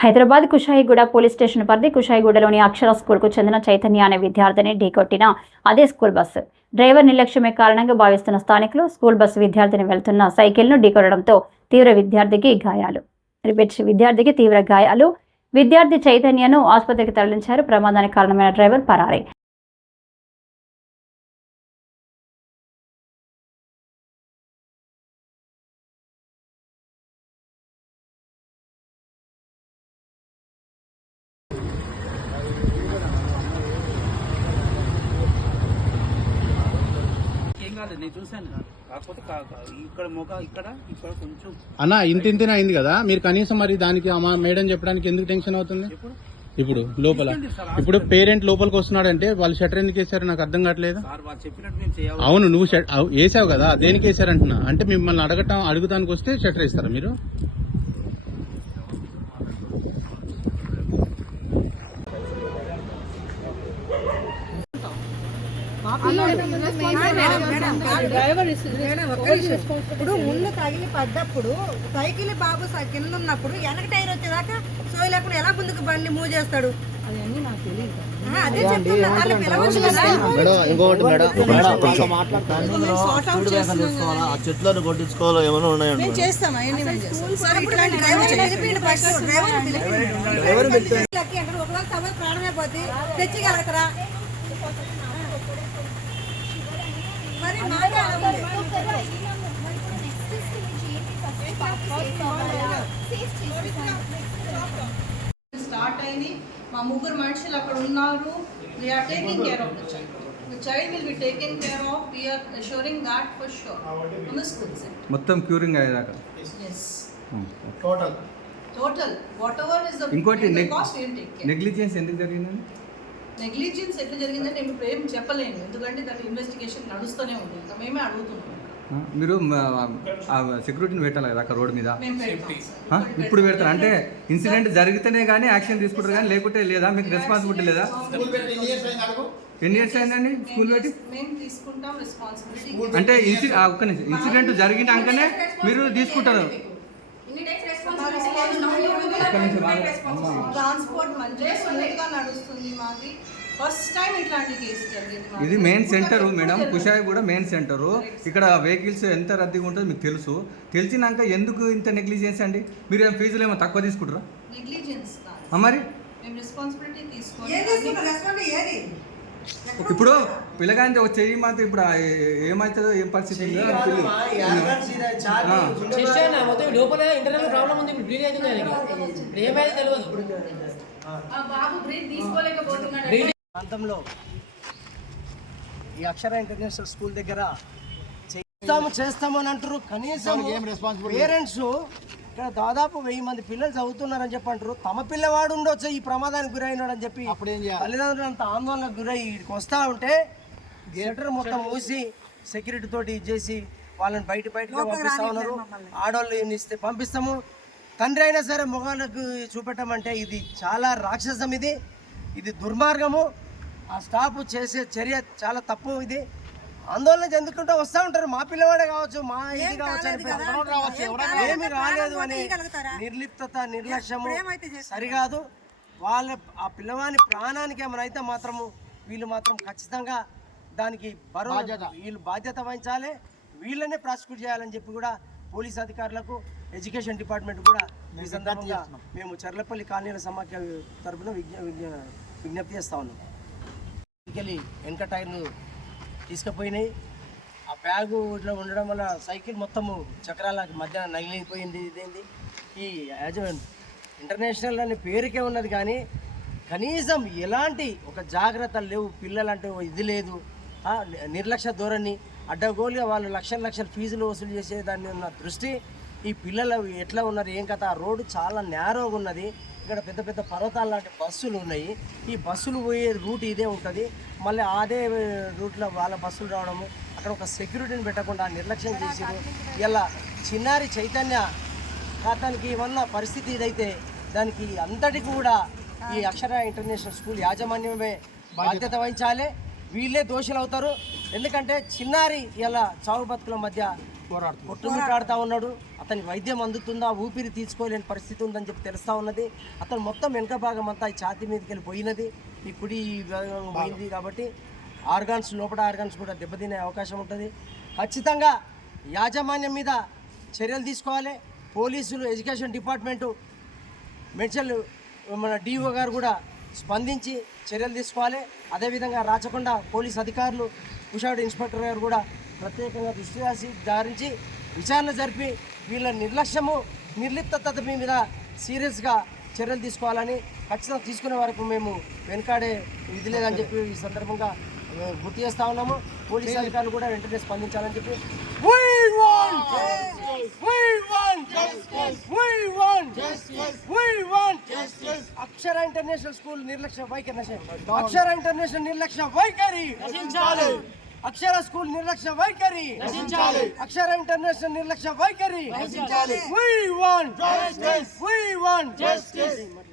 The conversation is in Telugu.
హైదరాబాద్ కుషాయిగూడ పోలీస్ స్టేషన్ పరిధి కుషాయిగూడలోని అక్షర స్కూల్కు చెందిన చైతన్య అనే విద్యార్థిని ఢీకొట్టిన అదే స్కూల్ బస్సు. డ్రైవర్ నిర్లక్ష్యమే కారణంగా భావిస్తున్న స్థానికులు స్కూల్ బస్సు విద్యార్థిని వెళ్తున్న సైకిల్ను ఢీకొట్టడంతో తీవ్ర విద్యార్థికి గాయాలు. రిపీట్ విద్యార్థికి తీవ్ర గాయాలు. విద్యార్థి చైతన్యను ఆసుపత్రికి తరలించారు. ప్రమాదానికి కారణమైన డ్రైవర్ పరారీ. కాలేదు నేను చూశాను. కాకపోతే కా- కా- ఇక్కడ మొగ ఇక్కడ ఇక్కడ కొంచెం అన్న ఇంత ఇంతనే అయింది కదా? మీరు కనీసం మరి దానికి ఆ మా మేడం చెప్పడానికి ఎందుకు టెన్షన్ అవుతుంది? ఇప్పుడు లోపల. ఇప్పుడు పేరెంట్ లోపలికి వస్తున్నాడంటే వాళ్ళు షటర్ ఎందుకు వేసారు నాకు అర్థం కావట్లేదు. అవును నువ్వు వేసావు కదా దేనికి వేసారంటున్నా అంటే మిమ్మల్ని అడగటం అడుగుతానికి వస్తే షటర్ వేస్తారా మీరు? ఇప్పుడు ముందు తగిలి పడ్డప్పుడు సైకిల్ బాబు స- కింద ఉన్నప్పుడు వెనక టైర్ వచ్చేదాకా సోయి లేకుండా ఎలా ముందుకు బండి మూవ్ చేస్తాడు? చెట్లను కొట్టించుకోవాలో? ఏమైనా ఉన్నాయండి మేము చేస్తాం అవన్నీ మేము చేస్తాం. సరే ఇట్లాంటి డ్రైవర్ పిలిపిండి ఫస్ట్ డ్రైవర్ పిలిపిండి ఎక్కడ ఒకవేళ సమయం ప్రాణమే పోతే తెచ్చిగలుగుతారా. స్టార్ట్ అయింది. మా ముగ్గురు మనుషులు అక్కడ ఉన్నారు. We're taking care of the child the child will be taking care of we're assuring that for sure on the school మొత్తం క్యూరింగ్ అయ్యేదాకా? Yes total total whatever is the ఇంకోటి నెగ్- cost will take care negligence ఎందుకు జరిగిందండి? నెగ్లిజెన్స్ ఎట్లా జరిగిందని నేను ఏం చెప్పలేను. ఎందుకంటే దాని ఇన్వెస్టిగేషన్ నడుస్తూనే ఉంది. ఇంకా మేమే అడుగుతున్నాం ఆ, మీరు సెక్యూరిటీని పెట్టాలి కదా అక్కడ రోడ్ మీద? ఇప్పుడు పెడతారు? అంటే ఇన్సిడెంట్ జరిగితేనే కానీ యాక్షన్ తీసుకుంటారు కానీ లేకుంటే లేదా? మీకు రెస్పాన్సిబిలిటీ లేదా? ఎన్ని ఇయర్స్ అయిందండి స్కూల్ పెట్టి? మేము తీసుకుంటాం రెస్పాన్సిబిలిటీ అంటే ఇన్సి ఆ, ఒక్క నిమిషం. ఇన్సిడెంట్ జరిగినాకనే మీరు తీసుకుంటారు. ట్రాన్స్పోర్ట్ మంచిగా స్మూత్గా నడుస్తుంది మాది. ఫస్ట్ టైం ఇట్లాంటి కేసు జరిగింది మాది. ఇది మెయిన్ సెంటర్ మేడం కుషాయి కూడా మెయిన్ సెంటర్ ఇక్కడ వెహికల్స్ ఎంత రద్దీగా ఉంటుందో మీకు తెలుసు. తెలిసినాక ఎందుకు ఇంత నెగ్లిజెన్స్ అండి? మీరు ఏం ఫీజులు ఏమో తక్కువ తీసుకుంటారా? నెగ్లిజెన్స్ మరి? మేము రెస్పాన్సిబిలిటీ తీసుకోవాలి. ఇప్పుడు పిల్లగాంతి ఒక చెయ్యి మాత్రం ఇప్పుడు ఏమవుతుందో ఏం పరిస్థితి లోపల ఇంటర్నల్ ప్రాబ్లం ఉంది ఇప్పుడు అవుతుంది ఆయనకి. తెలియదు ప్రాంతంలో ఈ అక్షర ఇంటర్నేషనల్ స్కూల్ దగ్గర చేస్తాము చేస్తాము అని అంటారు కనీసం పేరెంట్స్ ఇక్కడ దాదాపు వెయ్యి మంది పిల్లలు చదువుతున్నారని చెప్పి అంటారు. తమ పిల్లవాడు ఉండొచ్చు ఈ ప్రమాదానికి గురైనాడు అని చెప్పి తల్లిదండ్రులు అంత ఆందోళనకు గురై ఇక్కడికి వస్తా ఉంటే షట్టర్ మొత్తం మూసి సెక్యూరిటీ తోటి చేసి వాళ్ళని బయట బయటకు పంపిస్తా ఉన్నారు. ఆడవాళ్ళు ఏం ఇస్తే పంపిస్తాము. తండ్రి అయినా సరే మొగాళ్ళకు చూపెట్టమంటే ఇది చాలా రాక్షసం ఇది. ఇది దుర్మార్గము. ఆ స్టాఫ్ చేసే చర్య చాలా తప్పు ఇది. ఆందోళన చెందుకుంటూ వస్తూ ఉంటారు. మా పిల్లవాడే కావచ్చు మా ఇది కావచ్చు ఏమీ రాలేదు అని నిర్లిప్తత నిర్లక్ష్యము సరికాదు. వాళ్ళ ఆ పిల్లవాని ప్రాణానికి ఏమైనా అయితే మాత్రము వీళ్ళు మాత్రం ఖచ్చితంగా దానికి బరువు వీళ్ళు బాధ్యత వహించాలి. వీళ్ళనే ప్రాసిక్యూట్ చేయాలని చెప్పి కూడా పోలీస్ అధికారులకు ఎడ్యుకేషన్ డిపార్ట్మెంట్ కూడా ఈ సందర్భంగా మేము చర్లపల్లి కాలనీల సమాఖ్య తరపున విజ్ఞ విజ్ఞ- విజ్ఞప్తి చేస్తా ఉన్నాం. వెనక టైర్లు తీసుకుపోయినాయి. ఆ బ్యాగు ఇట్లా ఉండడం వల్ల సైకిల్ మొత్తము చక్రాల మధ్య నగిలిపోయింది ఇదేంది? ఈ యాజమాన్ ఇంటర్నేషనల్ అనే పేరుకే ఉన్నది కానీ కనీసం ఎలాంటి ఒక జాగ్రత్తలు లేవు. పిల్లలంటే ఇది లేదు. నిర్లక్ష్య ధోరణి అడ్డగోలుగా వాళ్ళు లక్షల లక్షల ఫీజులు వసూలు చేసే దాన్ని ఉన్న దృష్టి ఈ పిల్లలు ఎట్లా ఉన్నారు ఏం కథ? ఆ రోడ్డు చాలా నేరోగా ఉన్నది ఇక్కడ పెద్ద పెద్ద పర్వతాల లాంటి బస్సులు ఉన్నాయి. ఈ బస్సులు పోయే రూట్ ఇదే ఉంటుంది. మళ్ళీ అదే రూట్లో వాళ్ళ బస్సులు రావడము అక్కడ ఒక సెక్యూరిటీని పెట్టకుండా నిర్లక్ష్యం చేసారు ఇలా చిన్నారి చైతన్య అతనికి ఏమన్నా పరిస్థితి ఇదైతే దానికి అంతటికి కూడా ఈ అక్షర ఇంటర్నేషనల్ స్కూల్ యాజమాన్యమే బాధ్యత వహించాలి. వీళ్ళే దోషులు అవుతారు ఎందుకంటే చిన్నారి ఇలా చావు బతుకుల మధ్య కొట్టుమిట్టాడుతూ ఉన్నాడు. అతనికి వైద్యం అందుతుందా? ఊపిరి తీసుకోలేని పరిస్థితి ఉందని చెప్పి తెలుస్తూ ఉన్నది. అతను మొత్తం వెనక భాగం అంతా ఈ ఛాతి మీదకి వెళ్ళి పోయినది. ఈ కుడి భాగం పోయింది కాబట్టి ఆర్గాన్స్ లోపల ఆర్గాన్స్ కూడా దెబ్బతినే అవకాశం ఉంటుంది. ఖచ్చితంగా యాజమాన్యం మీద చర్యలు తీసుకోవాలి. పోలీసులు ఎడ్యుకేషన్ డిపార్ట్మెంటు మెడ్చల్ మన డిఓ గారు కూడా స్పందించి చర్యలు తీసుకోవాలి. అదేవిధంగా రాచకొండ పోలీస్ అధికారులు హుషాడు ఇన్స్పెక్టర్ గారు కూడా ప్రత్యేకంగా దృష్టి రాసి ధారించి విచారణ జరిపి వీళ్ళ నిర్లక్ష్యము నిర్లిప్తత మీద సీరియస్గా చర్యలు తీసుకోవాలని ఖచ్చితంగా తీసుకునే వరకు మేము వెనకాడే విధి లేదని చెప్పి ఈ సందర్భంగా గుర్తు చేస్తా ఉన్నాము. పోలీస్ అధికారులు కూడా వెంటనే స్పందించాలని చెప్పి! అక్షర ఇంటర్నేషనల్ స్కూల్ నిర్లక్ష్య వైఖరి అక్షర ఇంటర్నేషనల్ నిర్లక్ష్య వైఖరి. అక్షర స్కూల్ నిర్లక్ష్య వైఖరి. నశించాలి. అక్షర ఇంటర్నేషనల్ నిర్లక్ష్య వైఖరి. నశించాలి. We want justice! We want justice!